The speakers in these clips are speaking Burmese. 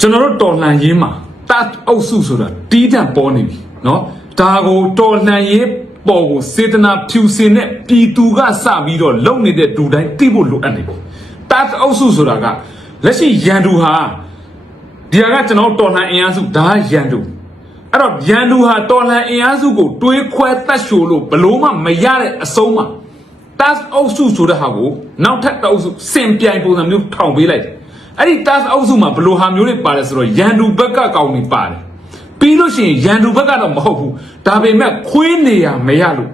ကျွန်တော်တို့တော်လှန်ရေးမှာတတ်အုပ်စုဆိုတာတီးတန့်ပေါ်နေပြီเนาะဒါကိုတော်လှန်ရေးပေါ်ကိုစေတနာဖြူစင်တဲ့ပြည်သူကစပြီးတော့လုံနေတဲ့ဒူတိုင်းသိဖို့လိုအပ်နေပြီတတ်အုပ်စုဆိုတာကလက်ရှိရန်သူဟာဒီဟာကကျွန်တော်တို့တော်လှန်အင်အားစုဒါကရန်သူအဲ့တော့ရန်သူဟာတော်လှန်အင်အားစုကိုတွေးခွဲတတ်ရှို့လို့ဘလို့မှမရတဲ့အဆုံးမှာ task အုပ်စုဆိုတဲ့ဟာကိုနောက်ထပ်တစ်အုပ်စုစင်ပြိုင်ပုံစံမျိုးထောင်ပေးလိုက်တယ် အဲ့ဒီ task အုပ်စုမှာဘယ်လိုဟာမျိုးတွေပါတယ်ဆိုတော့ရန်သူဘက်ကကောင်တွေပါတယ်ပြီးလို့ရှိရင်ရန်သူဘက်ကတော့မဟုတ်ဘူးဒါပေမဲ့ခွေးနေရမရလို့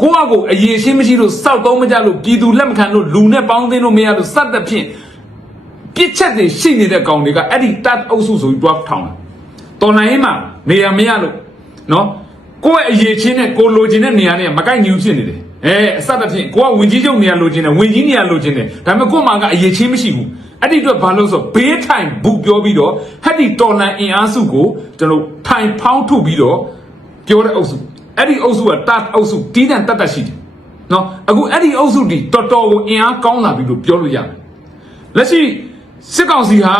ကိုယ့်အကိုအရေးရှင်းမရှိလို့စောက်သုံးမကြလို့ပြည်သူလက်မခံလို့လူနဲ့ပေါင်းသင်းလို့မရလို့စက်တဲ့ဖြင့်ပြစ်ချက်တွေရှိနေတဲ့ကောင်တွေကအဲ့ဒီ task အုပ်စုဆိုပြီးတွားထောင်တာတော်နိုင်ရင်မှနေရမရလို့နော်ကိုယ့်ရဲ့အရေးချင်းနဲ့ကိုလိုချင်တဲ့နေရာနဲ့မကိုက်ညီဘူးဖြစ်နေတယ်အဲအစတစ်ဖြင့်ကိုကဝင်ကြီးချုပ်နေရာလိုချင်တယ်ဝင်ကြီးနေရာလိုချင်တယ်ဒါပေမဲ့ကို့မှာကအရေးချင်းမရှိဘူး အဲ့ဒီအတွက်ဘာလို့ဆိုဘေးထိုင်ဘူးပြောပြီးတော့ဟက်ဒီတော်လန်အင်အားစုကိုကျွန်တော်ထိုင်ဖောင်းထုတ်ပြီးတော့ပြောတဲ့အုပ်စုအဲ့ဒီအုပ်စုကတတ်အုပ်စုတီးတန်တတ်တတ်ရှိတယ်နော်အခုအဲ့ဒီအုပ်စုဒီတော်တော်ကိုအင်အားကောင်းလာပြီလို့ပြောလို့ရတယ်လက်ရှိစစ်ကောင်စီဟာ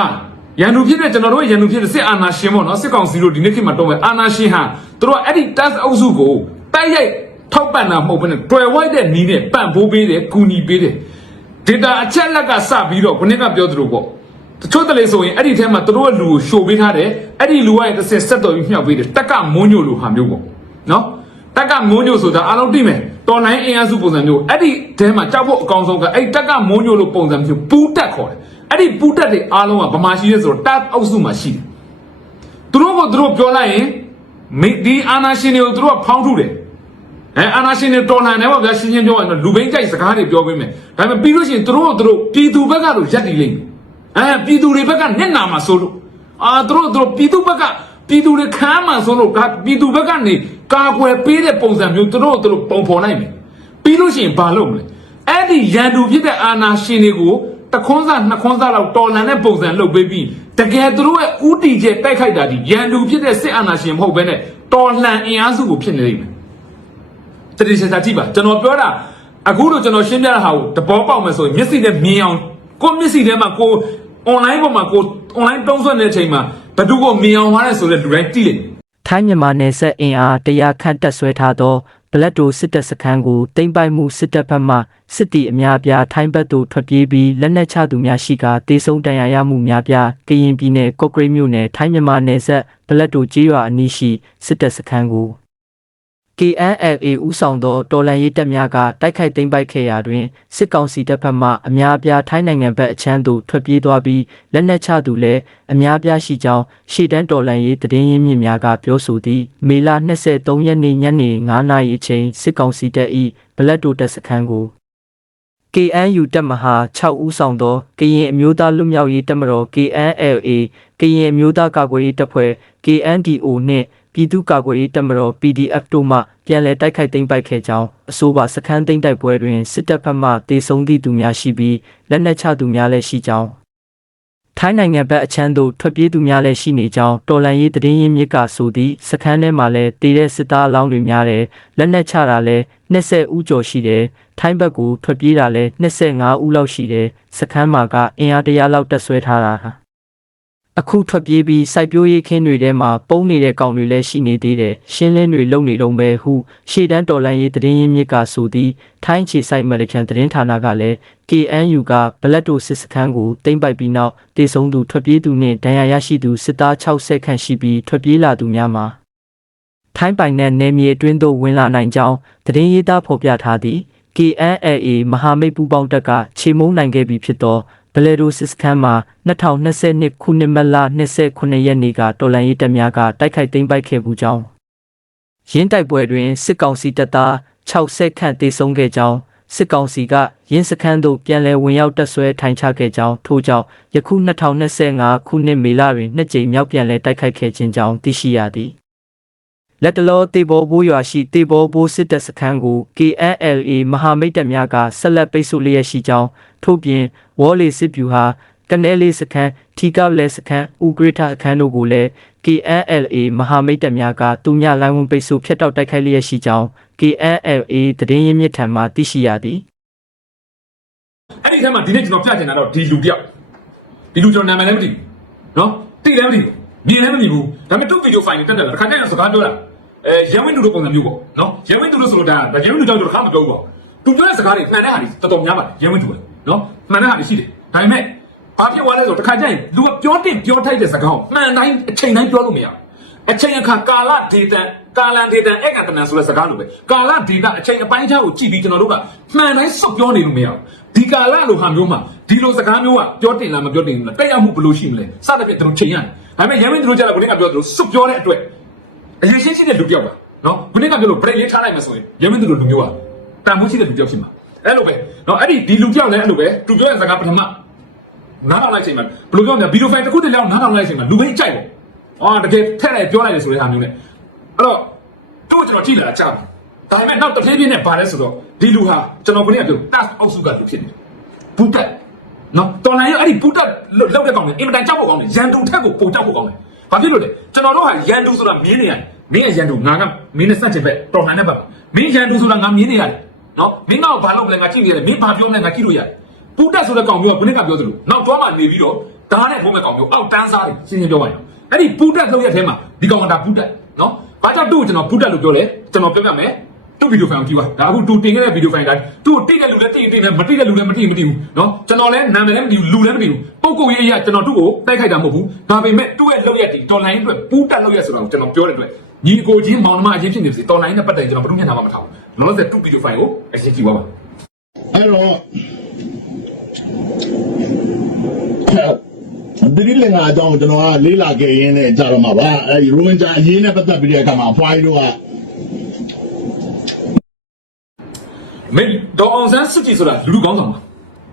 ရန်သူဖြစ်တဲ့ကျွန်တော်တို့ရဲ့ရန်သူဖြစ်တဲ့စစ်အာဏာရှင်ပေါ့နော်စစ်ကောင်စီတို့ဒီနေ့ခေတ်မှာတော့မယ်အာဏာရှင်ဟာသူတို့ကအဲ့ဒီ task အုပ်စုကိုတိုက်ရိုက်ထောက်ပံ့တာမဟုတ်ဘဲနဲ့တွယ်ဝိုက်တဲ့နီးနဲ့ပံ့ပိုးပေးတယ်ကူညီပေးတယ် data အချက်လက်ကစပြီးတော့ခုနကပြောသလိုပေါ့တချို့တလေဆိုရင်အဲ့ဒီထဲမှာသူတို့ရဲ့လူကိုရှို့ပေးထားတယ်အဲ့ဒီလူကရဲ့တစ်ဆက်ဆက်တော်ပြီးမြောက်ပေးတယ်တက်ကမွန်းညိုလိုဟာမျိုးပေါ့နော်တက်ကမွန်းညိုဆိုတာအားလုံးသိမယ်တော်လိုင်းအင်အားစုပုံစံမျိုးအဲ့ဒီထဲမှာကြောက်ဖို့အကောင်ဆုံးကအဲ့ဒီတက်ကမွန်းညိုလိုပုံစံမျိုးပူးတက်ခေါ်တယ်အဲ့ဒီပူးတက်တွေအားလုံးကဗမာရှိရဲဆိုတော့တတ်အောက်စုမှာရှိတယ်သူတို့ကသူတို့ပြောလိုက်ရင်မိဒီအာနာရှင်တွေကိုသူတို့ကဖောင်းထုတယ် အဲအာနာရှင်တွေတော်လှန်တယ်ပေါ့ဗျာရှင်းရှင်းပြောရရင်တော့လူဘိန်းကြိုက်စကားတွေပြောပေးမယ်ဒါပေမဲ့ပြီးလို့ရှိရင်သူတို့တို့ပြည်သူဘက်ကတော့ရက်တည်လိမ့်မယ်အဲပြည်သူတွေဘက်ကမျက်နာမှာဆိုလို့အာသူတို့တို့ပြည်သူဘက်ကပြည်သူတွေခမ်းမှာဆိုလို့ကပြည်သူဘက်ကနေကာကွယ်ပေးတဲ့ပုံစံမျိုးသူတို့တို့ပုံဖော်နိုင်မယ်ပြီးလို့ရှိရင်ဘာလုပ်မလဲအဲ့ဒီရန်သူဖြစ်တဲ့အာနာရှင်တွေကိုတခွန်းစားနှစ်ခွန်းစားလောက်တော်လန်တဲ့ပုံစံလုပ်ပေးပြီးတကယ်သူတို့ရဲ့ဥတီကျတိုက်ခိုက်တာဒီရန်သူဖြစ်တဲ့စစ်အာဏာရှင်မဟုတ်ဘဲနဲ့တော်လှန်အင်အားစုကိုဖြစ်နေလိမ့်မယ် တတိယစာကြည့်ပါကျွန်တော်ပြောတာအခုလို့ကျွန်တော်ရှင်းပြတဲ့ဟာကိုတဘောပေါက်မယ်ဆိုရင်မျက်စိနဲ့မြင်အောင်ကိုယ့်မျက်စိထဲမှာကို online ပေါ်မှာကို online တုံးဆွဲနေတဲ့အချိန်မှာဘယ်သူကိုမြင်အောင်ဟာလဲဆိုတဲ့လူတိုင်းကြည့်လိမ့်မယ်ထိုင်းမြန်မာနယ်စပ်အင်အားတရာခန့်တက်ဆွဲထားသောဘလက်တိုစစ်တပ်စခန်းကိုတိမ့်ပိုက်မှုစစ်တပ်ဘက်မှစစ်တီအများအပြားထိုင်းဘက်သို့ထွက်ပြေးပြီးလက်နက်ချသူများရှိကာတေဆုံးတန်ရာရမှုများပြားကရင်ပြည်နယ်ကော့ကရိတ်မြို့နယ်ထိုင်းမြန်မာနယ်စပ်ဘလက်တိုကျေးရွာအနီးရှိစစ်တပ်စခန်းကို KNLA ဦးဆောင်သောတော်လှန်ရေးတပ်များကတိုက်ခိုက်သိမ်းပိုက်ခဲ့ရာတွင်စစ်ကောင်စီတပ်ဖက်မှအများအပြားထိုင်းနိုင်ငံဘက်အချမ်းသို့ထွက်ပြေးသွားပြီးလက်နက်ချသူလည်းအများအပြားရှိကြောင်းရှေ့တန်းတော်လှန်ရေးတည်င်းရင်းမြစ်များကပြောဆိုသည်မေလ23ရက်နေ့ညနေ9:00နာရီအချိန်စစ်ကောင်စီတပ်၏ဘလက်တိုတပ်စခန်းကို KNU တပ်မဟာ6ဦးဆောင်သောကရင်အမျိုးသားလွတ်မြောက်ရေးတပ်မတော် KNLA ကရင်အမျိုးသားကာကွယ်ရေးတပ်ဖွဲ့ KNDO နှင့် ပြည်သူ့ကာကွယ်ရေးတပ်မတော် PDF တို့မှပြန်လည်တိုက်ခိုက်သိမ်းပိုက်ခဲ့ကြောင်းအဆိုပါစခန်းသိမ်းတိုက်ပွဲတွင်စစ်တပ်ဘက်မှတေဆုံးသည့်သူများရှိပြီးလက်နက်ချသူများလည်းရှိကြောင်းထိုင်းနိုင်ငံဘက်အချမ်းသို့ထွက်ပြေးသူများလည်းရှိနေကြောင်းတော်လန်ရေးတည်င်းရင်းမြစ်ကဆိုသည့်စခန်းထဲမှာလည်းတည်တဲ့စစ်သားအလောင်းတွေများတယ်လက်နက်ချတာလည်း20ဦးကျော်ရှိတယ်ထိုင်းဘက်ကိုထွက်ပြေးတာလည်း25ဦးလောက်ရှိတယ်စခန်းမှာကအင်အားတရာလောက်တက်ဆွဲထားတာဟာ အခုထွက်ပြေးပြီးစိုက်ပျိုးရေးခင်းတွေထဲမှာပုံနေတဲ့ကောင်တွေလည်းရှိနေသေးတယ်ရှင်းလင်းတွေလုံနေတော့ပဲဟုရှေ့တန်းတော်လန်ရေးတည်င်းရင်းမြစ်ကဆိုသည့်ထိုင်းခြေဆိုင်မလကန်တည်င်းဌာနကလည်း KNU ကဘလက်တိုစစ်စခန်းကိုတင်ပိုက်ပြီးနောက်တေဆုံးသူထွက်ပြေးသူနှင့်ဒဏ်ရာရရှိသူစစ်သား60ခန့်ရှိပြီးထွက်ပြေးလာသူများမှာထိုင်းပိုင်နဲ့နယ်မြေအတွင်းသို့ဝင်လာနိုင်ကြောင်းသတင်းရေးသားဖော်ပြထားသည့် KNLA မဟာမိတ်ပူးပေါင်းတပ်ကခြေမုံနိုင်ခဲ့ပြီဖြစ်သော ဘလက်တိုစစ်စခန်းမှာ2022ခုနှစ်မတ်လ29ရက်နေ့ကတော်လန်ရေးတပ်များကတိုက်ခိုက်သိမ်းပိုက်ခဲ့မှုကြောင်းရင်းတိုက်ပွဲတွင်စစ်ကောင်စီတပ်သား60ခန့်တေဆုံးခဲ့ကြောင်းစစ်ကောင်စီကရင်းစခန်းသို့ပြန်လည်ဝင်ရောက်တပ်ဆွဲထိုင်ချခဲ့ကြောင်းထို့ကြောင့်ယခု2025ခုနှစ်မေလတွင်နှစ်ကြိမ်မြောက်ပြန်လည်တိုက်ခိုက်ခဲ့ခြင်းကြောင်းသိရှိရသည်လက်တလောတေဘောဘိုးရွာရှိတေဘောဘိုးစစ်တပ်စခန်းကို KNLA မဟာမိတ်တပ်များကဆက်လက်ပိတ်ဆို့လျက်ရှိကြောင်း ထို့ပြင်ဝေါ်လီစစ်ဗျူဟာကနဲလေးစခန်းထီကောက်လဲစခန်းဥဂရထအခန်းတို့ကိုလည်း KNLA မဟာမိတ်တပ်များကသူညလိုင်းဝင်ပိတ်ဆို့ဖျက်တောက်တိုက်ခိုက်လျက်ရှိကြောင်း KNLA သတင်းရင်းမြစ်ထံမှသိရှိရသည်အဲ့ဒီထဲမှာဒီနေ့ကျွန်တော်ပြချင်တာတော့ဒီလူတယောက်ဒီလူကျွန်တော်နာမည်လည်းမသိဘူးနော်တတိလည်းမသိဘူးမြင်လည်းမမြင်ဘူးဒါပေမဲ့သူ့ဗီဒီယိုဖိုင်တွေတက်တယ်တစ်ခါကျရင်စကားပြောတာအဲရဲဝင်းတူလိုပုံစံမျိုးပေါ့နော်ရဲဝင်းတူလိုဆိုတော့ဒါရဲဝင်းတူကြောင့်တို့ခါမပြောဘူးပေါ့သူပြောတဲ့စကားတွေမှန်တဲ့ဟာတွေတော်တော်များပါတယ်ရဲဝင်းတူပဲ နော်မှန်တဲ့ဟာတွေရှိတယ်ဒါပေမဲ့ဘာဖြစ်သွားလဲဆိုတော့တစ်ခါကျရင်လူကပြောတင်ပြောထိုက်တဲ့စကားကိုမှန်တိုင်းအချိန်တိုင်းပြောလို့မရဘူးအချိန်အခါကာလဒေတာကာလဒေတာအဲ့ကတနန်ဆိုတဲ့စကားလိုပဲကာလဒေတာအချိန်အပိုင်းခြားကိုကြည့်ပြီးကျွန်တော်တို့ကမှန်တိုင်းစုပ်ပြောနေလို့မရဘူးဒီကာလလိုဟာမျိုးမှာဒီလိုစကားမျိုးကပြောတင်လားမပြောတင်ဘူးလားတက်ရောက်မှုဘယ်လိုရှိမလဲစသဖြင့်တို့ချိန်ရတယ်ဒါပေမဲ့ရမင်းတို့ကြတာဘုရင်ကပြောသလိုစုပ်ပြောတဲ့အတွက်အရေးရှင်းရှိတဲ့လူပြောက်ပါနော်ဘုရင်ကပြောလို့ break လေးထားလိုက်မှဆိုရင်ရမင်းတို့လူမျိုးကတန်ဖိုးရှိတဲ့လူပြောက်ဖြစ်မှာ အဲ့လိုပဲနော်အဲ့ဒီဒီလူပြောက်လည်းအဲ့လိုပဲသူပြောတဲ့စကားပထမနားထောင်လိုက်ချိန်မှာဘယ်လိုပြောမလဲဗီဒီယိုဖိုင်တစ်ခုတည်းလောက်နားထောင်လိုက်ချိန်မှာလူမင်းကြိုက်ပေါ့အော်တကယ်ထက်လိုက်ပြောလိုက်တယ်ဆိုတဲ့ဟာမျိုးနဲ့အဲ့တော့တို့ကျွန်တော်ကြည့်လာတာကြားဒါပေမဲ့နောက်တစ်ဖြည်းဖြည်းနဲ့ဗာလဲဆိုတော့ဒီလူဟာကျွန်တော်ကလေးကပြော task အောက်စုကလူဖြစ်နေဘူတက်နော်တော်လိုင်းရအဲ့ဒီဘူတက်လောက်တဲ့ကောင်တွေအင်မတန်ကြောက်ဖို့ကောင်းတယ်ရန်တူထက်ကိုပုံကြောက်ဖို့ကောင်းတယ်ဘာဖြစ်လို့လဲကျွန်တော်တို့ဟာရန်တူဆိုတာမြင်နေရတယ်မင်းရဲ့ရန်တူငါကမင်းနဲ့စက်ချင်ပဲတော်လိုင်းနဲ့ပတ်မင်းရန်တူဆိုတာငါမြင်နေရတယ် နော်မင်းကဘာလုပ်လဲငါကြည့်နေရတယ်မင်းဘာပြောလဲငါကြည့်လို့ရတယ်ပူတက်ဆိုတဲ့ကောင်မျိုးကခုနကပြောသလိုနောက်တော့မှနေပြီးတော့ဓာတ်နဲ့ဘုံမဲ့ကောင်မျိုးအောက်တန်းစားတယ်ရှင်းရှင်းပြောပါရင်အဲ့ဒီပူတက်လောက်ရက်ထဲမှာဒီကောင်ကဒါပူတက်နော်ဘာကြောင့်သူ့ကိုကျွန်တော်ပူတက်လို့ပြောလဲကျွန်တော်ပြောပြမယ်သူ့ဗီဒီယိုဖိုင်ကိုကြည့်ပါဒါအခုသူတင်ခဲ့တဲ့ဗီဒီယိုဖိုင်တိုင်းသူ့ကိုတိတဲ့လူလည်းတိတိနဲ့မတိတဲ့လူလည်းမတိမတိဘူးနော်ကျွန်တော်လည်းနာမည်လည်းမတိဘူးလူလည်းမတိဘူးပုံကိုရေးအရကျွန်တော်သူ့ကိုတိုက်ခိုက်တာမဟုတ်ဘူးဒါပေမဲ့သူ့ရဲ့လောက်ရက်ဒီတော်လိုင်းအတွက်ပူတက်လောက်ရက်ဆိုတာကိုကျွန်တော်ပြောတဲ့အတွက် ညီကိုချင်းမောင်နှမအရင်ဖြစ်နေပြီတော်လိုင်းနဲ့ပတ်သက်ရင်ကျွန်တော်ဘယ်သူမျက်နှာမှမထားဘူးလောလောဆယ်သူ့ဗီဒီယိုဖိုင်ကိုအရင်ကြည့်ပါပါအဲ့တော့ဒီလင်္ကာအကြောင်းကျွန်တော်ကလေးလာခဲ့ရင်းနဲ့ကြာတော့မှာပါအဲဒီရိုဝင်ဂျာအရေးနဲ့ပတ်သက်ပြီးတဲ့အခါမှာအဖွားကြီးတို့ကမင်းဒေါ်အောင်ဆန်းစုကြည်ဆိုတာလူလူကောင်းဆောင်ပါ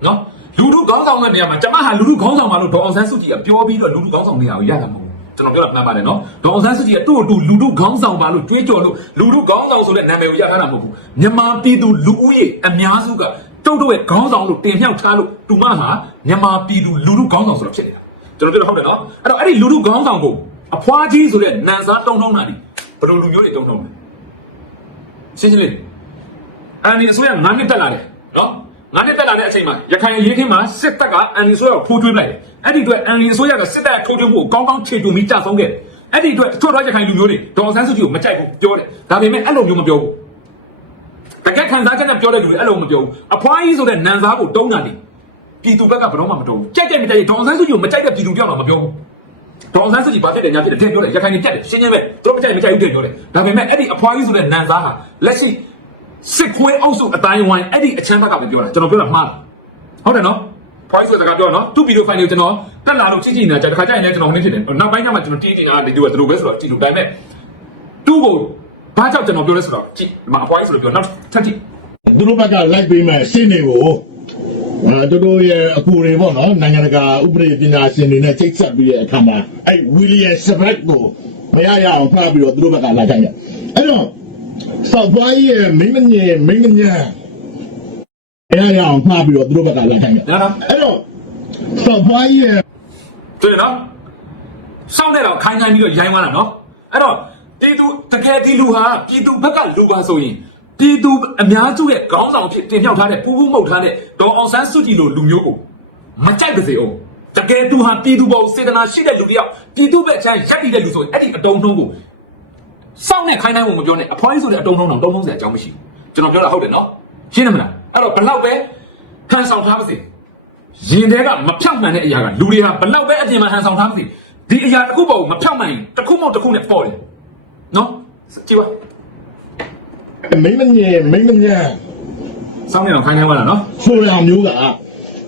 နော်လူလူကောင်းဆောင်တဲ့နေရာမှာကျမဟာလူလူကောင်းဆောင်ပါလို့ဒေါ်အောင်ဆန်းစုကြည်ကပြောပြီးတော့လူလူကောင်းဆောင်နေရာကိုရတာမဟုတ်ဘူး ကျွန်တော်ပြောတာမှန်ပါတယ်နော်ဒေါ်အောင်ဆန်းစုကြည်ကသူ့ကိုသူလူလူကောင်းဆောင်ပါလို့တွေးကြော်လို့လူလူကောင်းဆောင်ဆိုတဲ့နာမည်ကိုရထားတာမဟုတ်ဘူးမြန်မာပြည်သူလူဦးရေအများစုကတုတ်တော့ရဲ့ခေါင်းဆောင်လို့တင်မြှောက်ထားလို့တူမဟာမြန်မာပြည်သူလူလူကောင်းဆောင်ဆိုတာဖြစ်နေတာကျွန်တော်ပြောတာဟုတ်တယ်နော်အဲ့တော့အဲ့ဒီလူလူကောင်းဆောင်ကိုအဖွားကြီးဆိုတဲ့နန်စားတုံထုံးတာဒီဘယ်လိုလူမျိုးတွေတုံထုံးလဲရှင်းရှင်းလေးအန်ဒီအစိုးရ9နှစ်တက်လာတယ်နော် 9နှစ်တက်လာတဲ့အချိန်မှာရခိုင်ရေးခင်းမှာစစ်တပ်ကအန်ဒီအစိုးရကိုထိုးထွင်းလိုက်တယ်အဲ့ဒီအတွက်အန်ဒီအစိုးရကစစ်တပ်ထိုးထွင်းဖို့ကောင်းကောင်းခြေတုံပြီးကြာဆုံးခဲ့တယ်အဲ့ဒီအတွက်ထွတ်သွားရခိုင်လူမျိုးတွေဒေါ်အောင်ဆန်းစုကြည်ကိုမကြိုက်ဘူးပြောတယ်ဒါပေမဲ့အဲ့လိုမျိုးမပြောဘူးတကယ်ခံစားချက်နဲ့ပြောတဲ့လူတွေအဲ့လိုမပြောဘူးအဖွားကြီးဆိုတဲ့နန်စားကိုတုံးတာနေပြည်သူဘက်ကဘယ်တော့မှမတုံးဘူးကြိုက်ကြိုက်မကြိုက်ဒေါ်အောင်ဆန်းစုကြည်ကိုမကြိုက်တဲ့ပြည်သူတယောက်တော့မပြောဘူးဒေါ်အောင်ဆန်းစုကြည်ဘာဖြစ်တယ်ညာဖြစ်တယ်တဲ့ပြောတယ်ရခိုင်နေတက်တယ်ရှင်းရှင်းပဲသူတို့မကြိုက်မကြိုက်ဘူးတဲ့ပြောတယ်ဒါပေမဲ့အဲ့ဒီအဖွားကြီးဆိုတဲ့နန်စားဟာလက်ရှိ စစ်ခွေးအုပ်စုအတိုင်းဝိုင်းအဲ့ဒီအချမ်းဘက်ကပဲပြောတာကျွန်တော်ပြောတာမှားလားဟုတ်တယ်နော် point ဆိုတဲ့စကားပြောနော်သူ့ဗီဒီယိုဖိုင်လေးကျွန်တော်တက်လာလို့ချင်းချင်းနေတာတခါကျရင်လည်းကျွန်တော်ဟိုနေ့ဖြစ်တယ်နောက်ပိုင်းကျမှကျွန်တော်တင်းတင်းအားလေးသူကသူလိုပဲဆိုတော့ကြည့်လို့ဒါပေမဲ့သူ့ကိုဘာကြောင့်ကျွန်တော်ပြောလဲဆိုတော့ကြည့်ဒီမှာ point ဆိုလို့ပြောနောက်ထပ်ကြည့်သူတို့ဘက်ကလိုက်ပေးမယ်ရှင်းနေကိုအဲတို့တို့ရဲ့အကူတွေပေါ့နော်နိုင်ငံတကာဥပဒေပညာရှင်တွေနဲ့ချိတ်ဆက်ပြီးတဲ့အခါမှာအဲဝီလီယံစပက်ကိုမရရအောင်ဖတ်ပြီးတော့သူတို့ဘက်ကလာကြတယ်အဲ့တော့ စောက်ဖွားကြီးရဲ့မိန်းမငယ်မိန်းမညာမရရအောင်ဖတ်ပြီးတော့သူတို့ဘက်ကလာကြတယ်နော်နော်အဲ့တော့စောက်ဖွားကြီးရဲ့တွေ့ရနော်စောင့်တဲ့တော့ခိုင်းခိုင်းပြီးတော့ရိုင်းသွားတာနော်အဲ့တော့ပြည်သူတကယ်ဒီလူဟာပြည်သူဘက်ကလူပါဆိုရင်ပြည်သူအများစုရဲ့ခေါင်းဆောင်ဖြစ်တင်မြှောက်ထားတဲ့ပူပူမှုတ်ထားတဲ့ဒေါ်အောင်ဆန်းစုကြည်လိုလူမျိုးကိုမကြိုက်ပါစေအောင်တကယ်သူဟာပြည်သူပေါ်စေတနာရှိတဲ့လူတစ်ယောက်ပြည်သူဘက်ချမ်းရက်တည်တဲ့လူဆိုရင်အဲ့ဒီအတုံးနှုံးကို စောင့်နဲ့ခိုင်းတိုင်းကိုမပြောနဲ့အဖွားကြီးဆိုတဲ့အတုံးနှုံးတော့တုံးနှုံးစရာအကြောင်းမရှိဘူးကျွန်တော်ပြောတာဟုတ်တယ်နော်ရှင်းတယ်မလားအဲ့တော့ဘလောက်ပဲဟန်ဆောင်ထားပါစေရင်ထဲကမဖြောက်မှန်တဲ့အရာကလူတွေကဘလောက်ပဲအပြင်မှာဟန်ဆောင်ထားမသိဒီအရာတစ်ခုပေါ်ကိုမဖြောက်မှန်ရင်တစ်ခုမဟုတ်တစ်ခုနဲ့ပေါ်တယ်နော်ကြည့်ပါမိန်းမငယ်မိန်းမညာစောင်းနေတော့ခိုင်းခိုင်းသွားတာနော်ဆိုရမျိုးက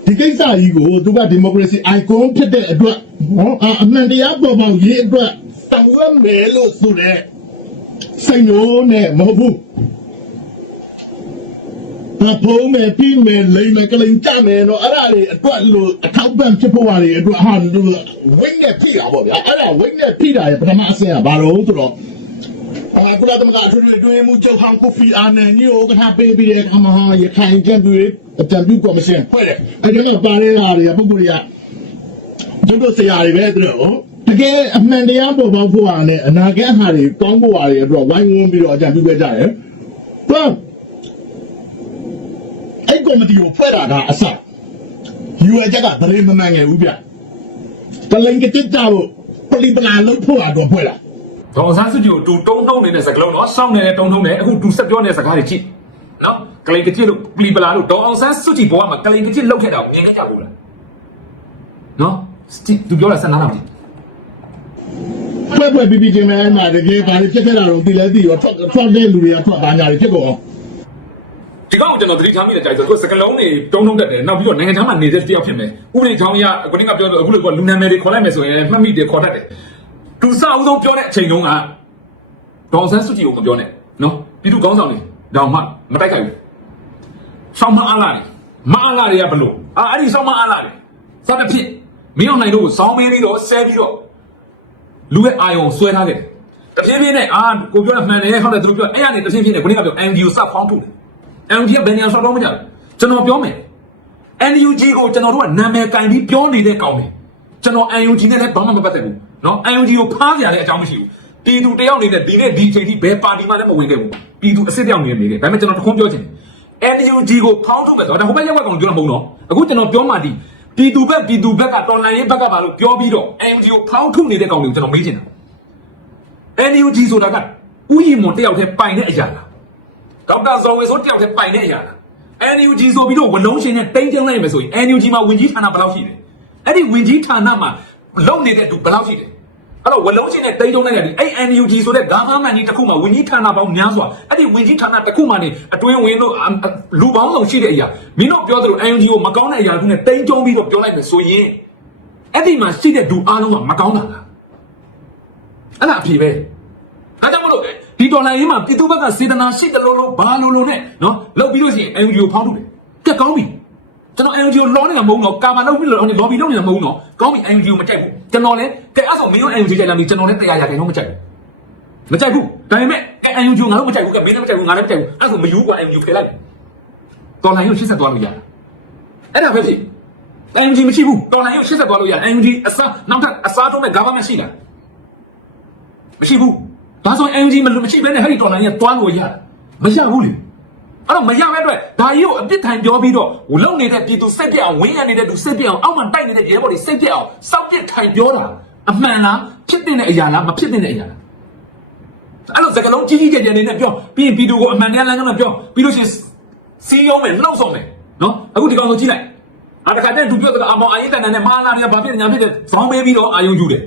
ဒီကိစ္စကြီးကိုသူကဒီမိုကရေစီ icon ဖြစ်တဲ့အတွက်ဟောအမှန်တရားပေါ်ပေါက်ရေးအတွက်တောင်းရမယ်လို့ဆိုတဲ့ စိတ်မျိုးနဲ့မဟုတ်ဘူးဘာပုံမဲ့ပြီးမဲ့လိမ့်မဲ့ကလိန်ကြမယ်တော့အဲ့ဒါတွေအတွက်လို့အထောက်ပံ့ဖြစ်ဖို့ဟာတွေအတွက်ဟာလူဝိတ်နဲ့ဖိတာပေါ့ဗျာအဲ့ဒါဝိတ်နဲ့ဖိတာရဲ့ပထမအဆင့်ကဘာလို့ဆိုတော့အာကုလသမဂ္ဂအထွေထွေအတွင်းမှုချုပ်ဟောင်းကိုဖီအာနန်ကြီးကိုကထားပေးပြီးတဲ့အခါမှာရခိုင်ကျပ်တွေအကြံပြုကော်မရှင်ဖွဲ့တယ်အဲဒီတော့ပါတဲ့ဟာတွေကပုဂ္ဂိုလ်တွေကကျွန်တော်ဆရာတွေပဲသူတို့ တကယ်အမှန်တရားပေါ်ပေါက်ဖို့ဟာနဲ့အနာဂတ်ဟာတွေကောင်းဖို့ဟာတွေအတွက်ဝိုင်းဝန်းပြီးတော့အကြံပြုခဲ့ကြတယ်။ဘာအဲ့ကော်မတီကိုဖွဲ့တာကအစယူရချက်ကဗရေမမှန်ငယ်ဘူးဗျ။တလိန်ကတစ်ကြဖို့လီပလာလုံးဖို့အတွက်ဖွဲ့လာဒေါ်ဆန်းစုကြည်ကိုတူတုံးထုံးနေတဲ့စကားလုံးနော်စောင်းနေတဲ့တုံးထုံးနေအခုတူဆက်ပြောနေတဲ့စကားတွေကြည့်နော်ကလိန်ကကြစ်လို့ပလီပလာလို့ဒေါ်အောင်ဆန်းစုကြည်ဘဝမှာကလိန်ကကြစ်လောက်ခဲ့တာကိုမြင်ခဲ့ကြဘူးလားနော်သူပြောတာဆက်နားတော့ကြည့် ဖွဲ့ဖွဲ့ပြီးပြီးချင်းမဲမှာတကယ်ဘာတွေဖြစ်ခဲ့တာတော့ဒီလဲသိရောထွက်ထွက်တဲ့လူတွေကထွက်ပါညာတွေဖြစ်ကုန်အောင်ဒီကောင်ကိုကျွန်တော်သတိထားမိတဲ့ကြိုက်ဆိုတော့စကလုံးတွေတုံးထုံးတတ်တယ်နောက်ပြီးတော့နိုင်ငံခြားမှာနေတဲ့တယောက်ဖြစ်မယ်ဥပဒေကြောင်းအရအခုနကပြောတော့အခုလိုကလူနာမည်တွေခေါ်လိုက်မယ်ဆိုရင်မှတ်မိတယ်ခေါ်တတ်တယ်သူစအောင်ဆုံးပြောတဲ့အချိန်တုန်းကဒေါ်ဆန်းစုကြည်ကိုမပြောနဲ့နော်ပြည်သူကောင်းဆောင်တွေတောင်မှမတိုက်ခိုက်ဘူးဆောင်းမအားလာတယ်မအားလာတွေကဘလို့အာအဲ့ဒီဆောင်းမအားလာတယ်စသဖြင့်မင်းအောင်နိုင်တို့ကိုစောင်းပေးပြီးတော့ဆဲပြီးတော့ လူရဲ့အာယုံဆွဲထားခဲ့တယ်တဖြည်းဖြည်းနဲ့အာကိုပြောတာမှန်တယ်ဟုတ်တယ်သူပြောအဲ့ရနေတဖြည်းဖြည်းနဲ့ခုနကပြော NGO စဖောင်းထုတ်တယ် NUG ကဘယ်နေရာဆောက်တော့မကြဘူးကျွန်တော်ပြောမယ် NUG ကိုကျွန်တော်တို့ကနာမည်ကင်ပြီးပြောနေတဲ့ကောင်တွေကျွန်တော် NUG နဲ့လည်းဘာမှမပတ်သက်ဘူးเนาะ NUG ကိုဖားကြရတဲ့အကြောင်းမရှိဘူးပြည်သူတယောက်နေတဲ့ဒီနေ့ဒီအချိန်ထိဘယ်ပါတီမှလည်းမဝင်ခဲ့ဘူးပြည်သူအစ်စ်တယောက်နေနေတယ်ဒါပေမဲ့ကျွန်တော်တခုံးပြောချင်တယ် NUG ကိုဖောင်းထုတ်မယ်ဆိုတော့ဒါဟိုဘက်ရက်ဝက်ကောင်ပြောတာမဟုတ်တော့အခုကျွန်တော်ပြောမှဒီ ပြည်သူဘက်ပြည်သူဘက်ကတော်လှန်ရေးဘက်ကပါလို့ပြောပြီးတော့ NUG ကိုဖောင်းထုတ်နေတဲ့ကောင်တွေကိုကျွန်တော်မေးချင်တာ NUG ဆိုတာကဥယျာဉ်မွန်တယောက်တည်းပိုင်တဲ့အရာလားဒေါက်တာဇော်ဝေဆိုတယောက်တည်းပိုင်တဲ့အရာလား NUG ဆိုပြီးတော့ဝလုံးရှင်နဲ့တိမ့်ကျင်းလိုက်မယ်ဆိုရင် NUG မှာဝင်ကြီးဌာနဘယ်လောက်ရှိလဲအဲ့ဒီဝင်ကြီးဌာနမှာလုံနေတဲ့သူဘယ်လောက်ရှိလဲ အဲ့တော့ဝလုံးရှင်နဲ့တိမ့်ကျင်းလိုက်ရတယ်အဲ့ NUG ဆိုတဲ့ဂါမမန်ကြီးတစ်ခုမှာဝင်ကြီးဌာနပေါင်းများစွာအဲ့ဒီဝင်ကြီးဌာနတစ်ခုမှာနေအတွင်းဝင်တို့အမ်လူပေါင်းစုံရှိတဲ့အရာမင်းတို့ပြောသလို NUG ကိုမကောင်းတဲ့အရာတွေနဲ့တိမ့်ကျုံပြီးတော့ပြောလိုက်မယ်ဆိုရင်အဲ့ဒီမှာရှိတဲ့သူအားလုံးကမကောင်းတာလားအဲ့ဒါအဖြေပဲအဲကြောင့်မလို့ဒီဒေါ်လာရေးမှာပြည်သူဘက်ကစေတနာရှိတယ်လို့လို့ဘာလို့လို့နဲ့နော်လောက်ပြီးလို့ရှိရင် NGO ကိုဖောင်းထုတ်တယ်ကက်ကောင်းပြီ ကျွန်တော် NGO လောနေတာမဟုတ်တော့ကာမလောက်ပြီးလို့လော်ဘီလုပ်နေတာမဟုတ်တော့ကောင်းပြီ NGO မကြိုက်ဘူးကျွန်တော်လည်းကဲအဲ့ဆိုမင်းတို့ NGO ကြိုက်လာပြီကျွန်တော်လည်းတရားရခိုင်တော့မကြိုက်ဘူးမကြိုက်ဘူးဒါပေမဲ့ကဲ NGO ငါတို့မကြိုက်ဘူးကဲမင်းလည်းမကြိုက်ဘူးငါလည်းမကြိုက်ဘူးအဲ့ဆိုမယူကွာ NGO ဖယ်လိုက်ဒေါ်လာရေးကိုရှစ်ဆက်သွားလို့ရတယ်အဲ့ဒါပဲဖြစ် NGO မရှိဘူးဒေါ်လာရေးကိုရှစ်ဆက်သွားလို့ရ NGO အစားနောက်ထပ်အစားတော့မဲ့ government ရှိလားမရှိဘူးဒါဆို NG မလို့မရှိဘဲနဲ့ဟဲ့ဒီတော်လိုင်းကတွားလို့ရတယ်မရဘူးလေ အဲ့တော့မရတဲ့အတွက်ဒါကြီးကိုအပြစ်ထိုင်ပြောပြီးတော့လုံနေတဲ့ပြည်သူစိတ်ပြက်အောင်ဝင်းရနေတဲ့သူစိတ်ပြက်အောင်အောက်မှာတိုက်နေတဲ့ရဲဘော်တွေစိတ်ပြက်အောင်စောက်ပြစ်ထိုင်ပြောတာအမှန်လားဖြစ်တဲ့အရာလားမဖြစ်တဲ့အရာလားအဲ့လိုစကလုံးကြီးကြီးကျယ်ကျယ်နေနဲ့ပြောပြီးရင်ပြည်သူကိုအမှန်တရားလမ်းကြောင်းနဲ့ပြောပြီးလို့ရှိရင်စီးရုံးမယ်နှောက်ဆောင်မယ်နော်အခုဒီကောင်ဆိုကြည့်လိုက်အာတခါတည်းသူပြောတဲ့အမောင်အရင်တန်တန်နဲ့မာလာတွေကဘာဖြစ်နေညာဖြစ်တယ်ဇောင်းပေးပြီးတော့အာယုံယူတယ်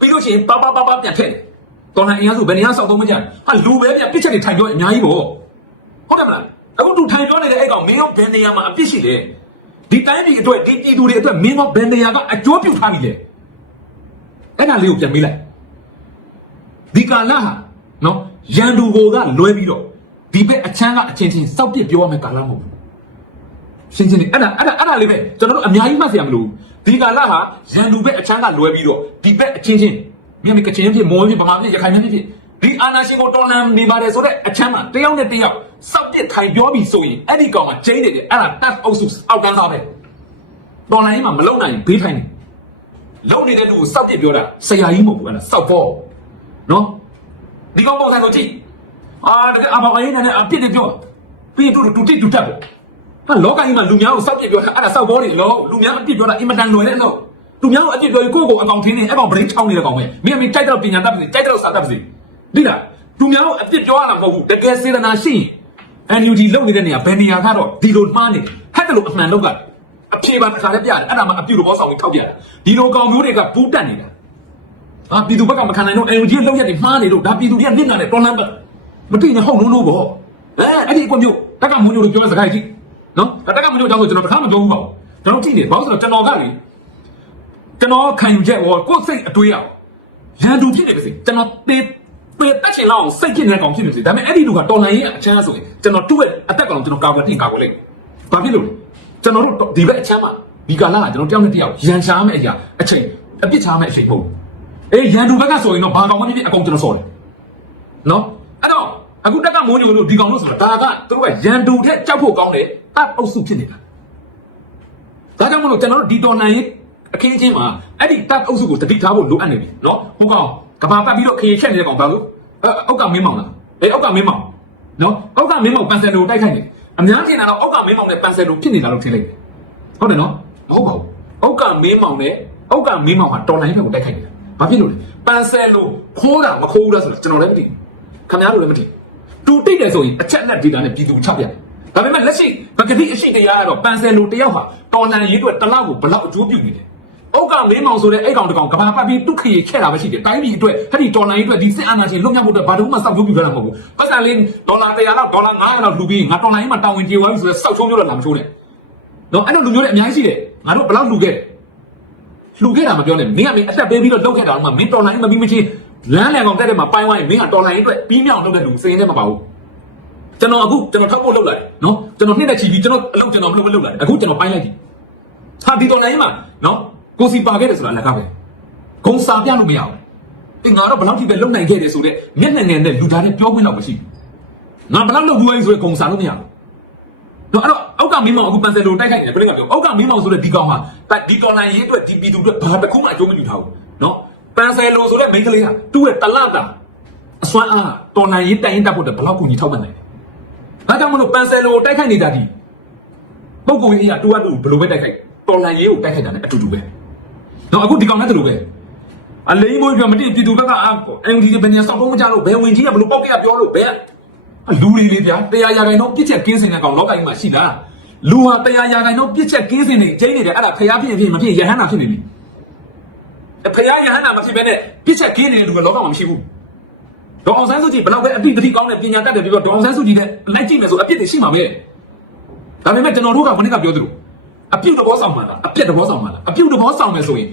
ပြီးလို့ရှိရင်ပါပါပါပါပြန်ထည့်တယ်တော်လိုင်းအင်အားစုဘယ်နေရာစောက်သုံးမကြဟာလူပဲပြပစ်ချက်တွေထိုင်ပြောအများကြီးပေါ့ဟုတ်တယ်မလား အခုသူထိုင်ပြောနေတဲ့အဲ့ကောင်မင်းရောဘယ်နေရာမှာအပြစ်ရှိလဲဒီတိုင်းပြည်အတွက်ဒီပြည်သူတွေအတွက်မင်းရောဘယ်နေရာကအကျိုးပြုထားပြီလဲအဲ့ဒါလေးကိုပြန်မေးလိုက်ဒီကာလဟာနော်ရန်သူကိုကလွဲပြီးတော့ဒီဘက်အချမ်းကအချင်းချင်းစောက်ပစ်ပြောရမယ်ကာလမဟုတ်ဘူးရှင်းရှင်းလေးအဲ့ဒါအဲ့ဒါအဲ့ဒါလေးပဲကျွန်တော်တို့အများကြီးမှတ်စရာမလိုဘူးဒီကာလဟာရန်သူဘက်အချမ်းကလွဲပြီးတော့ဒီဘက်အချင်းချင်းမြန်မာကချင်းဖြစ်မော်ဖြစ်ဗမာဖြစ်ရခိုင်ဖြစ်ဖြစ်ဒီအာနာရှင်ကိုတော်လှန်နေပါတယ်ဆိုတော့အချမ်းမှာတယောက်နဲ့တယောက် စောက်ပစ်ထိုင်ပြောပြီးဆိုရင်အဲ့ဒီကောင်မှာကျင်းနေတယ်အဲ့ဒါတက်အုပ်စုအောက်တန်းသားပဲတော်လန်ကြီးမှာမလုံနိုင်ဘေးထိုင်နေလုံနေတဲ့လူကိုစောက်ပစ်ပြောတာဆရာကြီးမဟုတ်ဘူးအဲ့ဒါစောက်ဖို့နော်ဒီကောင်ပုံစံကိုကြည့်အာတကယ်အဘောင်ရေးနေတဲ့အပြစ်တွေပြောပြီးတူတူတိတူတက်ပေါ့ဟာလောကကြီးမှာလူများကိုစောက်ပစ်ပြောတာအဲ့ဒါစောက်ဘောတွေလောလူများအပြစ်ပြောတာအင်မတန်လွယ်တဲ့လို့သူများတို့အပြစ်ပြောပြီးကိုယ့်ကိုယ်အကောင်ထင်းနေအကောင်ဗရိတ်ချောင်းနေတဲ့ကောင်ပဲမင်းကမင်းကြိုက်တော့ပညာတတ်ပါစေကြိုက်တော့စာတတ်ပါစေဒီလားသူများတို့အပြစ်ပြောရတာမဟုတ်ဘူးတကယ်စေတနာရှိရင် NUG လုံနေတဲ့နေရာဘယ်နေရာကတော့ဒီလိုမှားနေတယ်ဟဲ့တယ်လို့အမှန်တော့ကအဖြေပါတစ်ခါလည်းပြတယ်အဲ့ဒါမှအပြုလို့ဘောဆောင်ပြီးထောက်ပြတယ်ဒီလိုကောင်မျိုးတွေကပူးတက်နေတာဟာပြည်သူဘက်ကမခံနိုင်တော့ NUG လုံရက်တွေမှားနေလို့ဒါပြည်သူတွေကနစ်နာတယ်တော်လန်ပတ်မတိနဲ့ဟုတ်လို့လို့ပေါ့အဲအဲ့ဒီအကွမျိုးတက်ကမွန်ညိုတို့ပြောတဲ့စကားကြီးနော်တက်ကမွန်ညိုအကြောင်းကိုကျွန်တော်တစ်ခါမပြောဘူးပါဘူးကျွန်တော်ကြည့်နေဘာလို့ဆိုတော့ကျွန်တော်ကလေကျွန်တော်ခံယူချက်ဟောကိုယ်စိတ်အတွေးအောင်ရန်သူဖြစ်နေပါစေကျွန်တော်တေး ပေတက်ချင်လောက်အောင်စိတ်ဖြစ်နေတဲ့ကောင်ဖြစ်နေပါစေဒါပေမဲ့အဲ့ဒီလူကတော်လိုင်းရဲ့အချမ်းဆိုရင်ကျွန်တော်သူ့ရဲ့အသက်ကောင်ကျွန်တော်ကာကွယ်တင်ကာကွယ်လိုက်ဘာဖြစ်လို့လဲကျွန်တော်တို့ဒီဘက်အချမ်းမှာဒီကာလကကျွန်တော်တယောက်နဲ့တယောက်ရန်ရှားမယ့်အရာအချိန်အပြစ်ချမယ့်အချိန်ပုံအေးရန်သူဘက်ကဆိုရင်တော့ဘာကောင်မှမဖြစ်အကောင်ကျွန်တော်စော်တယ်နော်အဲ့တော့အခုတက်ကမိုးညိုလို့ဒီကောင်လို့ဆိုတာဒါကသူတို့ကရန်သူထက်ကြောက်ဖို့ကောင်းတယ်တပ်အုပ်စုဖြစ်နေတာဒါကြောင့်မလို့ကျွန်တော်တို့ဒီတော်နိုင်ရေးအခင်းချင်းမှာအဲ့ဒီတပ်အုပ်စုကိုတတိထားဖို့လိုအပ်နေပြီနော်ဟုတ်ကောင်က ဘာပတ်ပြီးတော့ခရီးချက်နေတဲ့ကောင်ဘာလို့အဲအောက်ကမင်းမောင်လားအေးအောက်ကမင်းမောင်နော်အောက်ကမင်းမောင်ပန်ဆယ်လိုတိုက်ခိုက်နေတယ်အများထင်တာတော့အောက်ကမင်းမောင်နဲ့ပန်ဆယ်လိုဖြစ်နေတာလို့ထင်လိုက်တယ်ဟုတ်တယ်နော်မဟုတ်ပါဘူးအောက်ကမင်းမောင်နဲ့အောက်ကမင်းမောင်ဟာတော်နိုင်ဘက်ကိုတိုက်ခိုက်နေတာဘာဖြစ်လို့လဲပန်ဆယ်လို့ခိုးတာမခိုးဘူးလားဆိုတော့ကျွန်တော်လည်းမသိဘူးခင်ဗျားတို့လည်းမသိဘူးတူတိတ်တယ်ဆိုရင်အချက်လက်ဒေတာနဲ့ပြည်သူချောက်ပြဒါပေမဲ့လက်ရှိပကတိအရှိတရားကတော့ပန်ဆယ်လို့တယောက်ဟာတော်လန်ရေးအတွက်တစ်လောက်ကိုဘလောက်အကျိုးပြုနေတယ် ဩကမင်းမောင်ဆိုတဲ့အဲ့ကောင်တကောင်ကဘာပတ်ပြီးတုခေခဲ့တာပဲရှိတယ်တိုင်းပြည်အတွက်ဟဲ့ဒီတော်လန်ရေးအတွက်ဒီစစ်အာဏာရှင်လွတ်မြောက်ဖို့အတွက်ဘာလို့မှစောက်ကျိုးပြုထားတာမဟုတ်ဘူးပတ်စံလေးဒေါ်လာ100လောက်ဒေါ်လာ900လောက်လှူပြီးငါတော်လန်ရေးမှာတာဝန်ကျေဝါပြီဆိုတော့စောက်ချုံးပြောတော့လာမချိုးနဲ့နော်အဲ့လိုလူမျိုးတွေအများကြီးရှိတယ်ငါတို့ဘယ်လောက်လူခဲ့တယ်လူခဲ့တာမပြောနဲ့မင်းကမင်းအသက်ပေးပြီးတော့လုပ်ခဲ့တာတော့မှမင်းတော်လိုင်းမပြီးမချင်းလမ်းလျံကောင်တက်တဲ့မှာပိုင်းဝိုင်းမင်းကတော်လိုင်းအတွက်ပြီးမြောက်လုပ်တဲ့လူစိရင်နဲ့မပါဘူးကျွန်တော်အခုကျွန်တော်ထောက်ဖို့လုပ်လာတယ်နော်ကျွန်တော်နှစ်နဲ့ချီပြီးကျွန်တော်အလုပ်ကျွန်တော်မလုပ်မလုပ်လာတယ်အခုကျွန်တော်ပိုင်းလိုက်ပြီဟာဒီတော်လိုင်းမှာနော် ကိုစီပါခဲ့တယ်ဆိုတာလည်းကားပဲဂုံစာပြလို့မရဘူးဒီငါတော့ဘယ်လောက်ထိပဲလုံနိုင်ခဲ့တယ်ဆိုတော့မျက်နှာငယ်နဲ့လူသားတွေပြောခွင့်တော့မရှိဘူးငါဘယ်လောက်လုပ်ဘူးလဲဆိုတော့ဂုံစာလို့မရဘူးနော်အဲ့တော့အောက်ကမင်းမောင်အခုပန်ဆယ်လိုတိုက်ခိုက်နေတယ်ဘယ်လိုကပြောအောက်ကမင်းမောင်ဆိုတဲ့ဒီကောင်ဟာတိုက်ဒီတော်လိုင်းရေးအတွက်ဒီပီတူအတွက်ဘာတစ်ခုမှအကျိုးမယူထားဘူးနော်ပန်ဆယ်လိုဆိုတဲ့မိန်းကလေးဟာသူ့ရဲ့တလန့်တာအစွမ်းအားတော်လိုင်းရေးတိုင်ရင်တက်ဖို့အတွက်ဘယ်လောက်ကူညီထောက်ပံ့နိုင်လဲဒါကြောင့်မလို့ပန်ဆယ်လိုကိုတိုက်ခိုက်နေတာဒီပုဂ္ဂိုလ်ကြီးကတူအတူဘယ်လိုပဲတိုက်ခိုက်တော်လိုင်းရေးကိုတိုက်ခိုက်တာနဲ့အတူတူပဲ နော်အခုဒီကောင်လည်းတူပဲအလိမ့်မွေးပြမတိပြည်သူဘက်ကအာအန်ဒီဘယ်နေစောက်တော့မကြလို့ဘယ်ဝင်ကြီးကဘယ်လိုပေါက်ကရပြောလို့ဘယ်ကလူတွေလေဗျာတရားရာခိုင်တော့ပြစ်ချက်ကင်းစင်တဲ့ကောင်လောကကြီးမှာရှိတာလူဟာတရားရာခိုင်တော့ပြစ်ချက်ကင်းစင်နေကျိန်းနေတယ်အဲ့ဒါဖျားဖြစ်ဖြစ်မဖြစ်ယဟန္တာဖြစ်နေပြီဖျားယဟန္တာမဖြစ်ဘဲနဲ့ပြစ်ချက်ကင်းနေတဲ့လူကလောကမှာမရှိဘူးဒေါအောင်ဆန်းစုကြည်ဘယ်တော့ပဲအပြစ်တတိကောင်းတဲ့ပညာတတ်တယ်ပြီးတော့ဒေါအောင်ဆန်းစုကြည်နဲ့လိုက်ကြည့်မယ်ဆိုအပြစ်တွေရှိမှာပဲဒါပေမဲ့ကျွန်တော်တို့ကခொနစ်ကပြောသလို အပြုတ်တဘောဆောင်မှလားအပြစ်တဘောဆောင်မှလားအပြုတ်တဘောဆောင်မယ်ဆိုရင်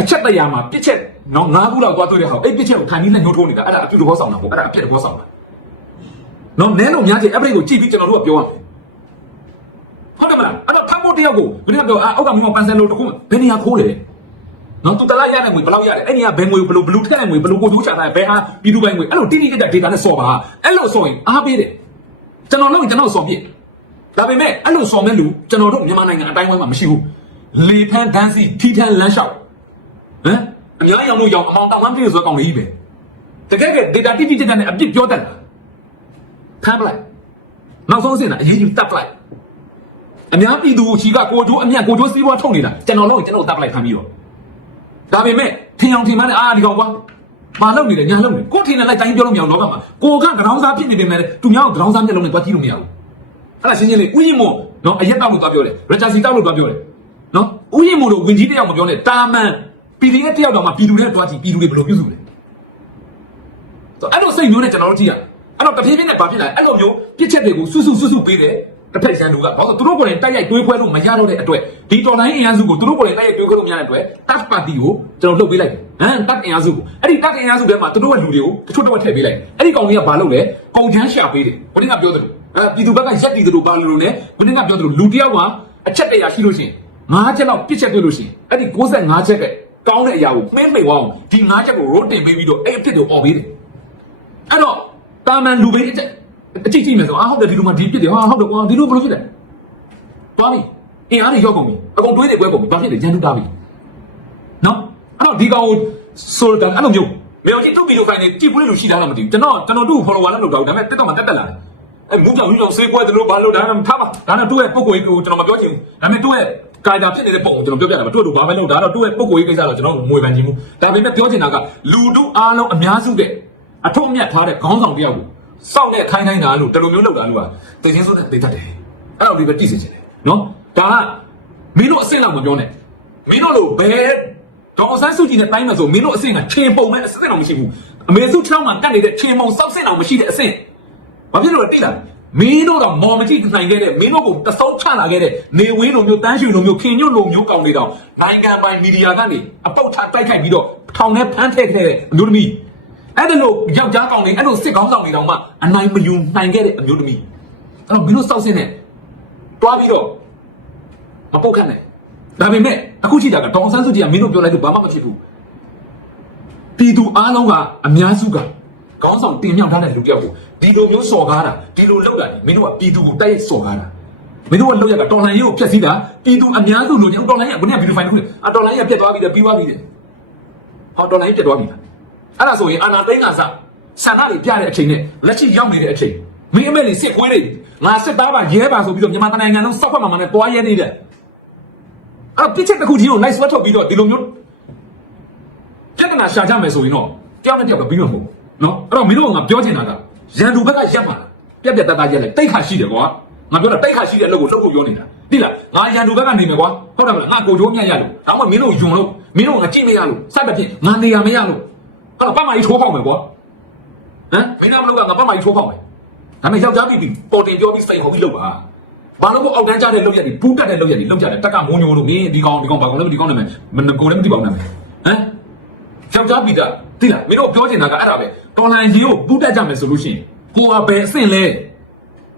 အချက်တရားမှာပြစ်ချက်နော်ငါးခုလောက်သွားတွေ့တဲ့ဟာအဲ့ပြစ်ချက်ကိုခံပြီးလက်ညှိုးထိုးနေတာအဲ့ဒါအပြုတ်တဘောဆောင်တာပေါ့အဲ့ဒါအပြစ်တဘောဆောင်တာနော်နဲလို့များချင် average ကိုကြည့်ပြီးကျွန်တော်တို့ကပြောရမယ်ဟုတ်တယ်မလားအဲ့တော့ထပ်ဖို့တယောက်ကိုဘယ်နည်းပြောအာအောက်ကမင်းမပန်ဆယ်လို့တခုဘယ်နေရာခိုးတယ်နော်သူတလားရတဲ့ငွေဘယ်လောက်ရတယ်အဲ့နေရာဘယ်ငွေဘယ်လိုဘယ်လိုထက်တဲ့ငွေဘယ်လိုကိုကျိုးချတာဘယ်ဟာပြည်သူပိုင်းငွေအဲ့လိုတိတိကျကျ data နဲ့စော်ပါအဲ့လိုစော်ရင်အားပေးတယ်ကျွန်တော်လုံးကျွန်တော်စော်ပြစ် ဒါပေမဲ့အဲ့လိုစော်မဲ့လူကျွန်တော်တို့မြန်မာနိုင်ငံအတိုင်းဝိုင်းမှာမရှိဘူးလေဖန်းဒန်းစီထီထန်းလမ်းလျှောက်ဟမ်အများကြီးအောင်လို့ရောင်အမောင်တောင်ဝမ်းပြေဆိုကောင်လေးပဲတကယ်က data တိတိကျကျနဲ့အပြစ်ပြောတတ်တယ်ဖမ်းပလိုက်နောက်ဆုံးအဆင့်ကအရေးကြီးတပ်ပလိုက်အများပြည်သူချီကကိုကျိုးအမြတ်ကိုကျိုးစီးပွားထုတ်နေတာကျွန်တော်တို့ကျွန်တော်တပ်ပလိုက်ဖမ်းပြီးတော့ဒါပေမဲ့ထင်အောင်ထင်မှန်းနဲ့အာဒီကောင်ကွာမလုပ်နေတယ်ညာလုပ်နေကိုထင်နေလိုက်တိုင်းပြောလို့မရဘူးလောကမှာကိုကကရောင်းစားဖြစ်နေပေမဲ့သူများကရောင်းစားမျက်လုံးနဲ့တွားကြည့်လို့မရဘူး အဲ့ဒါရှင်းရှင်းလေးဥယျာဉ်မို့နော်အရက်တောက်လို့တွားပြောတယ်ရချာစီတောက်လို့တွားပြောတယ်နော်ဥယျာဉ်မို့လို့ဝင်ကြီးတယောက်မပြောနဲ့တာမန်ပြည်သူရဲ့တယောက်တော့မှပြည်သူနဲ့တွားကြည့်ပြည်သူတွေဘယ်လိုပြုစုလဲအဲ့လိုစိတ်မျိုးနဲ့ကျွန်တော်တို့ကြည့်ရအဲ့တော့တဖြည်းဖြည်းနဲ့ဘာဖြစ်လာလဲအဲ့လိုမျိုးပြစ်ချက်တွေကိုစွတ်စွတ်စွတ်စွတ်ပေးတယ်တစ်ဖက်ဆန်လူကဘာလို့သူတို့ကိုယ်တိုင်တိုက်ရိုက်တွေးခွဲလို့မရတော့တဲ့အတွက်ဒီတော်လိုင်းအင်အားစုကိုသူတို့ကိုယ်တိုင်တိုက်ရိုက်တွေးခွဲလို့မရတဲ့အတွက်တပ်ပါတီကိုကျွန်တော်လှုပ်ပေးလိုက်တယ်ဟမ်တပ်အင်အားစုကိုအဲ့ဒီတပ်အင်အားစုထဲမှာသူတို့ရဲ့လူတွေကိုတချို့တော့ထည့်ပေးလိုက်အဲ့ဒီကောင်ကြီးကဘာလုပ်လဲကုန်ချမ်းရှာပေးတယ်ဘုရင်ကပြောတယ် အဲပြည်သူဘက်ကရက်တည်တယ်လို့ဘာလို့လို့လဲဘုရင်ကပြောတယ်လူတယောက်ကအချက်တရာရှိလို့ရှိရင်ငါးချက်လောက်ပြစ်ချက်တွေ့လို့ရှိရင်အဲ့ဒီ65ချက်ကကောင်းတဲ့အရာကိုမင်းမိန်ဝအောင်ဒီ5ချက်ကိုရိုးတင်ပေးပြီးတော့အဲ့အဖြစ်ကိုអော်ပေးတယ်အဲ့တော့တာမန်လူပဲအချက်အကြည့်ကြည့်မယ်ဆိုအာဟုတ်တယ်ဒီလူမှဒီပြစ်တယ်ဟာဟုတ်တယ်ကွာဒီလူဘယ်လိုဖြစ်လဲသွားပြီအင်အားတွေရောက်ကုန်ပြီအကုန်တွေးတွေကွဲကုန်ပြီဘာဖြစ်လဲရန်တူတာပြီနော်အဲ့တော့ဒီကောင်ကိုဆိုတော့အဲ့လိုမျိုးမေအောင်ကြီးသူ့ဗီဒီယိုဖိုင်တွေကြည့်ဘူးလေလူရှိတာလားမသိဘူးကျွန်တော်ကျွန်တော်သူ့ကို follower လည်းမလုပ်တော့ဘူးဒါပေမဲ့တက်တော့မှတက်တက်လာတယ် အဲ့မူးကြောင်မူးကြောင်စေးကွဲတယ်လို့ဘာလို့ဒါမှထားပါဒါနဲ့သူ့ရဲ့ပုံကိုကြီးကိုကျွန်တော်မပြောချင်ဘူးဒါပေမဲ့သူ့ရဲ့ကာယဖြစ်နေတဲ့ပုံကိုကျွန်တော်ပြောပြတာပါသူ့တို့ဘာပဲလုပ်ဒါတော့သူ့ရဲ့ပုံကိုကြီးကိစ္စတော့ကျွန်တော်ငွေပန်ခြင်းဘူးဒါပေမဲ့ပြောချင်တာကလူတို့အားလုံးအများစုတဲ့အထုံးအမြတ်ထားတဲ့ခေါင်းဆောင်တယောက်ကိုစောင့်တဲ့ခိုင်းတိုင်းတာလို့တလူမျိုးလောက်တာလို့ကတည်ချင်းစိုးတဲ့သိတတ်တယ်အဲ့လိုဒီပဲတည်စေချင်တယ်နော်ဒါကမင်းတို့အစ်စ်လောက်မပြောနဲ့မင်းတို့လိုဘယ်ဒေါ်ဆန်းစုကြည်နဲ့တိုင်းမယ်ဆိုမင်းတို့အစ်စ်ကခြေပုံမဲ့အစ်စ်တော့မရှိဘူးအမေစုချောင်းမှာကတ်နေတဲ့ခြေပုံစောက်စင်အောင်မရှိတဲ့အစ်စ် ဘာဖြစ်လို့လဲတိလားမင်းတို့တော့မော်မကြည့်နိုင်ခဲ့တဲ့မင်းတို့ကိုတစောချလာခဲ့တဲ့နေဝင်းလိုမျိုးတန်းရွှေလိုမျိုးခင်ညွတ်လိုမျိုးကောင်းနေတော့နိုင်ငံပိုင်မီဒီယာကနေအပုတ်ထတိုက်ခိုက်ပြီးတော့ထောင်ထဲဖမ်းထည့်ခဲ့တဲ့အမျိုးသမီးအဲ့ဒါလို့ယောက်ျားကောင်တွေအဲ့လိုစစ်ကောင်းဆောင်တွေတောင်မှအနိုင်မယူနိုင်ခဲ့တဲ့အမျိုးသမီးအဲ့တော့မင်းတို့စောက်စင်းနဲ့တွားပြီးတော့မပုတ်ခတ်နဲ့ဒါပေမဲ့အခုကြည့်တာကဒေါအောင်ဆန်းစုကြည်ကမင်းတို့ပြောလိုက်လို့ဘာမှမဖြစ်ဘူးပြည်သူအားလုံးကအများစုက ခေါင်းဆောင်တင်မြှောက်ထားတဲ့လူတစ်ယောက်ကိုဒီလိုမျိုးစော်ကားတာဒီလိုလုပ်တာဒီမင်းတို့ကပြည်သူကိုတိုက်ရိုက်စော်ကားတာမင်းတို့ကလုပ်ရတာတော်လှန်ရေးကိုဖျက်ဆီးတာပြည်သူအများစုလိုချင်တော်လှန်ရေးကဘယ်နဲ့ဗီဒီယိုဖိုင်လုပ်လဲအတော်လှန်ရေးကပြတ်သွားပြီတဲ့ပြီးသွားပြီတဲ့ဟောတော်လှန်ရေးပြတ်သွားပြီလားအဲ့ဒါဆိုရင်အာနာသိန်းကစဆန္ဒတွေပြတဲ့အချိန်နဲ့လက်ရှိရောက်နေတဲ့အချိန်မင်းအမေလေးစစ်ခွေးတွေငါစစ်သားပါရဲပါဆိုပြီးတော့မြန်မာနိုင်ငံလုံးစောက်ဖက်မှာမှနဲ့တွားရဲနေတယ်အဲ့တော့ပြစ်ချက်တစ်ခုချင်းကိုလိုက်ဆွဲထုတ်ပြီးတော့ဒီလိုမျိုးပြဿနာရှာကြမယ်ဆိုရင်တော့တယောက်နဲ့တယောက်ကပြီးတော့မဟုတ်ဘူး နော်အဲ့တော့မင်းတို့ကငါပြောချင်တာကရန်သူဘက်ကရက်မှာပြက်ပြက်တတ်တတ်ရက်လိုက်တိတ်ခါရှိတယ်ကွာငါပြောတာတိတ်ခါရှိတဲ့အလုပ်ကိုလုပ်ဖို့ပြောနေတာတိလားငါရန်သူဘက်ကနေမယ်ကွာဟုတ်တယ်မလားငါကိုချိုးမြတ်ရလို့ဒါမှမဟုတ်မင်းတို့ယွန်လို့မင်းတို့ငါကြည့်မရလို့စက်ပဲဖြစ်ငါနေရမရလို့အဲ့တော့ပတ်မကြီးထိုးပေါက်မယ်ကွာဟမ်မင်းတို့မလို့ကငါပတ်မကြီးထိုးပေါက်မယ်ဒါပေမဲ့ယောက်ျားပြည်ပြီးပေါ်တင်ပြောပြီးစိတ်ဟောပြီးလုပ်ပါဘာလို့အောက်တန်းကြတဲ့လုပ်ရက်တွေဘူးတက်တဲ့လုပ်ရက်တွေလုပ်ကြတယ်တက်ကမိုးညိုလို့မင်းဒီကောင်ဒီကောင်ဘာကောင်လဲဒီကောင်လည်းမကိုလည်းမသိပါဘူးနာမည်ဟမ် ယောက်ျားပိတာသိလားမင်းတို့ပြောချင်တာကအဲ့ဒါပဲတော်လိုင်းကြီးကိုပူးတက်ကြမယ်ဆိုလို့ရှိရင်ကိုကပဲအဆင့်လဲ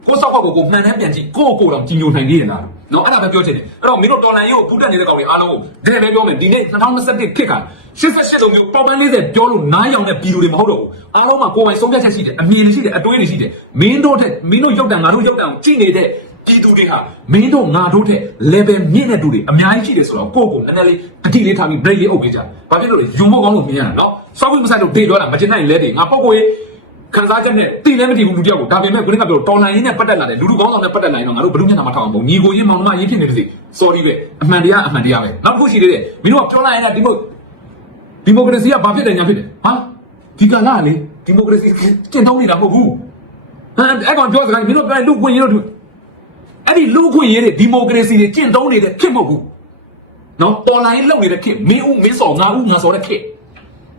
ကိုစောက်ကောက်ကိုကိုမှန်တမ်းပြန်ကြည့်ကိုကိုတော့ကြီးညိုနိုင်သေးတယ်လားနော်အဲ့ဒါပဲပြောချင်တယ်အဲ့တော့မင်းတို့တော်လိုင်းကြီးကိုပူးတက်နေတဲ့ကောင်တွေအားလုံးကိုဒဲပဲပြောမယ်ဒီနေ့2021ခေတ်က88လုံးမျိုးပေါ်ပန်း40ပြောလို့နားရောင်တဲ့ဗီဒီယိုတွေမဟုတ်တော့ဘူးအားလုံးမှာကိုယ်ပိုင်ဆုံးဖြတ်ချက်ရှိတယ်အမြင်တွေရှိတယ်အတွေးတွေရှိတယ်မင်းတို့ထက်မင်းတို့ရုပ်တံငါတို့ရုပ်တံကိုကြည့်နေတဲ့ ဒီသူတွေဟာမင်းတို့ငါတို့ထက် level မြင့်တဲ့သူတွေအများကြီးရှိတယ်ဆိုတော့ကိုယ့်ကိုယ်နည်းနည်းလေးအတိလေးထားပြီး break လေးအုပ်ပေးကြ။ဘာဖြစ်လို့လဲယုံဖို့ကောင်းလို့မြင်ရတာနော်။ software မဆိုင်လို့ဒေပြောတာမကျင်နိုင်လဲတွေငါပုတ်ကိုရေးခန်းစားချက်နဲ့တိလည်းမတည်ဘူးလူတယောက်ကိုဒါပေမဲ့ခုနကပြောတော်လိုင်းရင်းနဲ့ပတ်သက်လာတယ်လူလူကောင်းဆောင်နဲ့ပတ်သက်လာရင်တော့ငါတို့ဘယ်လိုမျက်နှာမထောက်အောင်ပေါ့ညီကိုရင်းမောင်နှမရင်းဖြစ်နေတယ်စီ sorry ပဲအမှန်တရားအမှန်တရားပဲနောက်တစ်ခုရှိသေးတယ်မင်းတို့ကပြောလိုက်ရင်လည်းဒီမိုဒီမိုကရေစီကဘာဖြစ်တယ်ညာဖြစ်တယ်ဟာဒီကလာလေဒီမိုကရေစီကျင့်သုံးနေတာမဟုတ်ဘူးဟမ်အဲ့ကောင်ပြောစကားမင်းတို့ပြောရင်လူကွင်ရင်းတို့ အဲ့ဒီလူခွင့်ရေးတဲ့ဒီမိုကရေစီတွေကျင့်သုံးနေတဲ့ခေတ်မဟုတ်ဘူးနော်တော်လိုင်းလောက်နေတဲ့ခေတ်မင်းဦးမင်းစော်ငါဦးငါစော်တဲ့ခေတ်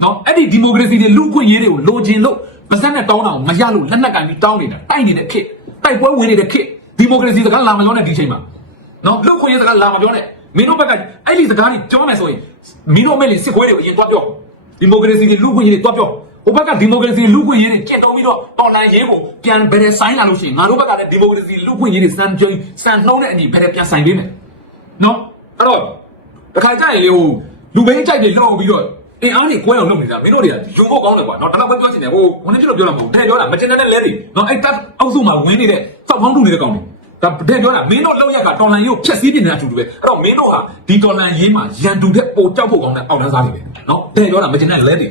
နော်အဲ့ဒီဒီမိုကရေစီတွေလူခွင့်ရေးတွေကိုလိုချင်လို့ပါဇက်နဲ့တောင်းတာကိုမရလို့လက်နက်ကန်ပြီးတောင်းနေတာတိုက်နေတဲ့ခေတ်တိုက်ပွဲဝင်နေတဲ့ခေတ်ဒီမိုကရေစီစကားလာမပြောနဲ့ဒီချိန်မှာနော်လူခွင့်ရေးစကားလာမပြောနဲ့မင်းတို့ဘက်ကအဲ့ဒီစကားတွေပြောမယ်ဆိုရင်မင်းတို့မဲ့လေစစ်ခွေးတွေကိုအရင်သွားပြောဒီမိုကရေစီတွေလူခွင့်ရေးတွေသွားပြော ဟိုဘက်ကဒီမိုကရေစီလူခွင့်ရေးတွေကျင့်သုံးပြီးတော့အွန်လိုင်းရေးကိုပြန်ဘယ်နဲ့ဆိုင်လာလို့ရှိရင်ငါတို့ဘက်ကလည်းဒီမိုကရေစီလူခွင့်ရေးတွေစံကြိုးစံနှုံးတဲ့အညီဘယ်နဲ့ပြန်ဆိုင်ပေးမယ်နော်အဲ့တော့တခါကြရင်လေဟိုလူဘိန်းကြိုက်တွေလောက်ပြီးတော့အင်အားတွေကွဲအောင်လုပ်နေတာမင်းတို့တွေကယုံဖို့ကောင်းတယ်ကွာနော်ဒါတော့ပဲပြောချင်တယ်ဟိုဟိုနေ့ကျတော့ပြောတာမဟုတ်တဲ့ပြောတာမတင်တဲ့လဲတွေနော်အဲ့တက်အောက်စုမှာဝင်နေတဲ့စောက်ဖောင်းတူနေတဲ့ကောင်တွေဒါတဲ့ပြောတာမင်းတို့လောက်ရကတော်လန်ရေးကိုဖျက်ဆီးပြနေတဲ့အတူတူပဲအဲ့တော့မင်းတို့ဟာဒီတော်လန်ရေးမှာရန်တူတဲ့ပိုကြောက်ဖို့ကောင်းတဲ့အောက်တန်းစားတွေပဲနော်တဲ့ပြောတာမတင်တဲ့လဲတွေ